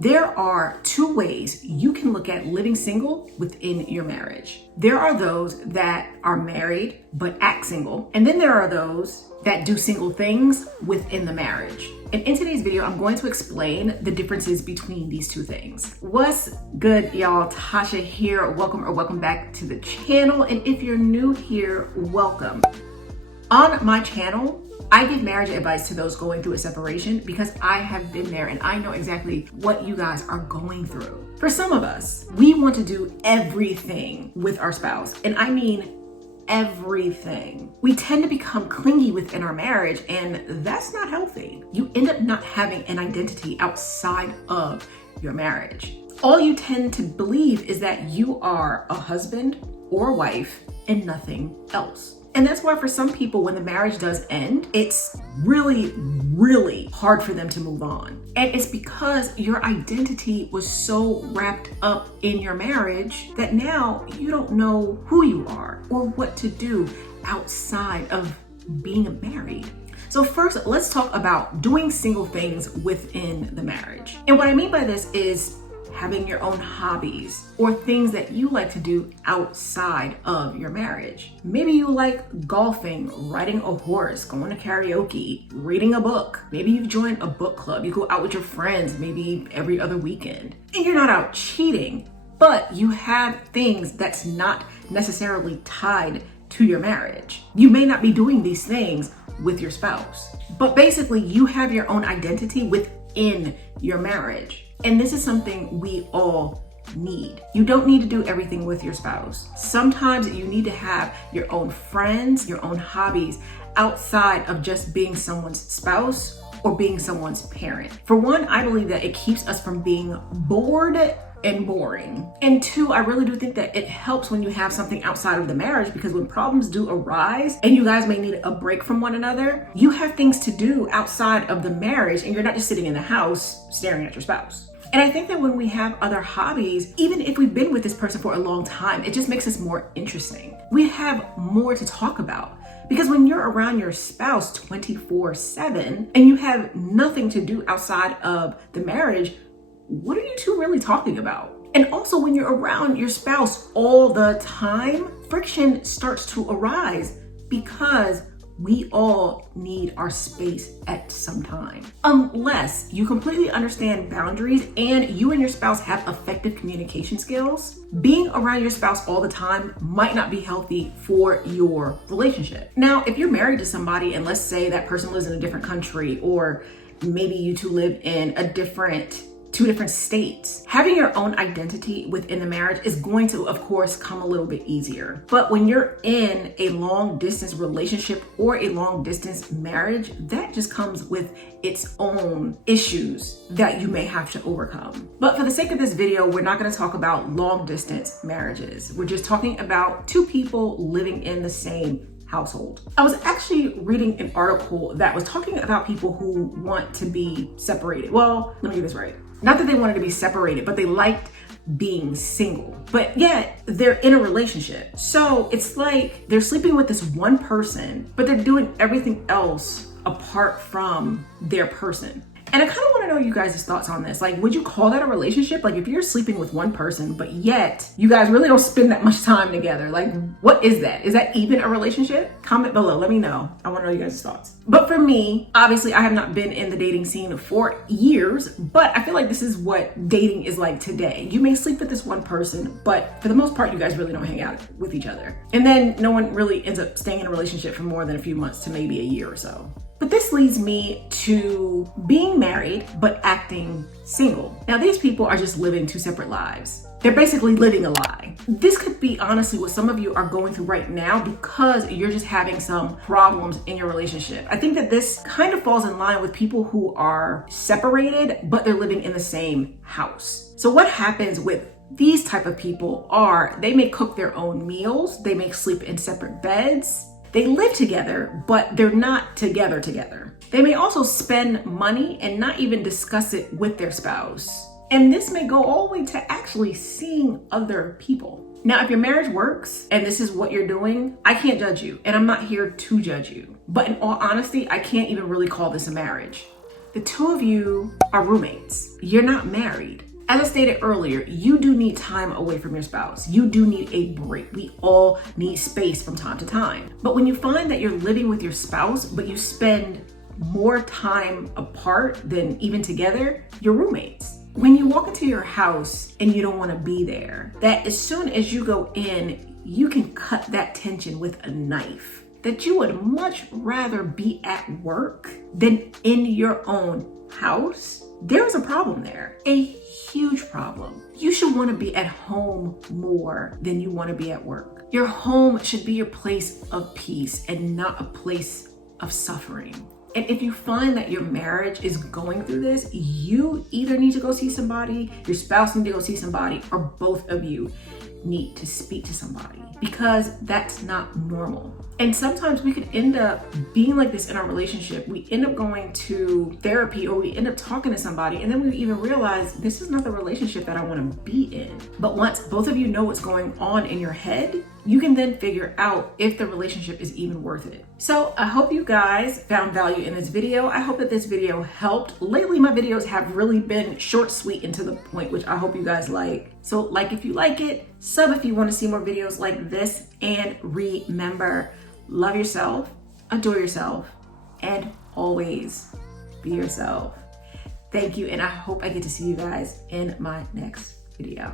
There are two ways you can look at living single within your marriage. There are those that are married but act single, and then there are those that do single things within the marriage. And in today's video, I'm going to explain the differences between these two things. What's good, y'all? Tasha here. Welcome back to the channel. And if you're new here, welcome. On my channel, I give marriage advice to those going through a separation because I have been there and I know exactly what you guys are going through. For some of us, we want to do everything with our spouse, and I mean everything. We tend to become clingy within our marriage, and that's not healthy. You end up not having an identity outside of your marriage. All you tend to believe is that you are a husband or wife and nothing else. And that's why for some people, when the marriage does end, it's really hard for them to move on. And it's because your identity was so wrapped up in your marriage that now you don't know who you are or what to do outside of being married. So first, let's talk about doing single things within the marriage. And what I mean by this is having your own hobbies or things that you like to do outside of your marriage. Maybe you like golfing, riding a horse, going to karaoke, reading a book. Maybe you've joined a book club. You go out with your friends maybe every other weekend. And you're not out cheating, but you have things that's not necessarily tied to your marriage. You may not be doing these things with your spouse, but basically you have your own identity within your marriage. And this is something we all need. You don't need to do everything with your spouse. Sometimes you need to have your own friends, your own hobbies outside of just being someone's spouse or being someone's parent. For one, I believe that it keeps us from being bored and boring. And two, I really do think that it helps when you have something outside of the marriage, because when problems do arise and you guys may need a break from one another, you have things to do outside of the marriage and you're not just sitting in the house staring at your spouse. And I think that when we have other hobbies, even if we've been with this person for a long time, it just makes us more interesting. We have more to talk about. Because when you're around your spouse 24/7 and you have nothing to do outside of the marriage, what are you two really talking about? And also when you're around your spouse all the time, friction starts to arise because we all need our space at some time. Unless you completely understand boundaries and you and your spouse have effective communication skills, being around your spouse all the time might not be healthy for your relationship. Now, if you're married to somebody and let's say that person lives in a different country, or maybe you two live in two different states, having your own identity within the marriage is going to, of course, come a little bit easier. But when you're in a long distance relationship or a long distance marriage, that just comes with its own issues that you may have to overcome. But for the sake of this video, we're not going to talk about long distance marriages. We're just talking about two people living in the same household. I was actually reading an article that was talking about people who want to be separated. Well, let me get this right. Not that they wanted to be separated, but they liked being single, but yet they're in a relationship. So it's like they're sleeping with this one person, but they're doing everything else apart from their person. And I kind of want to know you guys' thoughts on this. Like, would you call that a relationship? Like, if you're sleeping with one person, but yet you guys really don't spend that much time together, like, what is that? Is that even a relationship? Comment below. Let me know. I want to know you guys' thoughts. But for me, obviously, I have not been in the dating scene for years, but I feel like this is what dating is like today. You may sleep with this one person, but for the most part, you guys really don't hang out with each other. And then no one really ends up staying in a relationship for more than a few months to maybe a year or so. But this leads me to being married, but acting single. Now, these people are just living two separate lives. They're basically living a lie. This could be honestly what some of you are going through right now because you're just having some problems in your relationship. I think that this kind of falls in line with people who are separated, but they're living in the same house. So what happens with these type of people are they may cook their own meals, they may sleep in separate beds, they live together, but they're not together. They may also spend money and not even discuss it with their spouse. And this may go all the way to actually seeing other people. Now, if your marriage works and this is what you're doing, I can't judge you and I'm not here to judge you. But in all honesty, I can't even really call this a marriage. the two of you are roommates. You're not married. As I stated earlier, you do need time away from your spouse. You do need a break. We all need space from time to time. But when you find that you're living with your spouse, but you spend more time apart than even together, you're roommates. When you walk into your house and you don't want to be there, that as soon as you go in, you can cut that tension with a knife. That you would much rather be at work than in your own house. There's a problem there, a huge problem. You should want to be at home more than you want to be at work. Your home should be your place of peace and not a place of suffering. And if you find that your marriage is going through this, you either need to go see somebody, your spouse needs to go see somebody, or both of you need to speak to somebody, because that's not normal. And sometimes we could end up being like this in our relationship. We end up going to therapy, or we end up talking to somebody, and then we even realize this is not the relationship that I want to be in. But once both of you know what's going on in your head, you can then figure out if the relationship is even worth it. So I hope you guys found value in this video. I hope that this video helped. Lately, my videos have really been short, sweet, and to the point, which I hope you guys like. So like if you like it, sub if you want to see more videos like this, and remember, love yourself, adore yourself, and always be yourself. Thank you, and I hope I get to see you guys in my next video.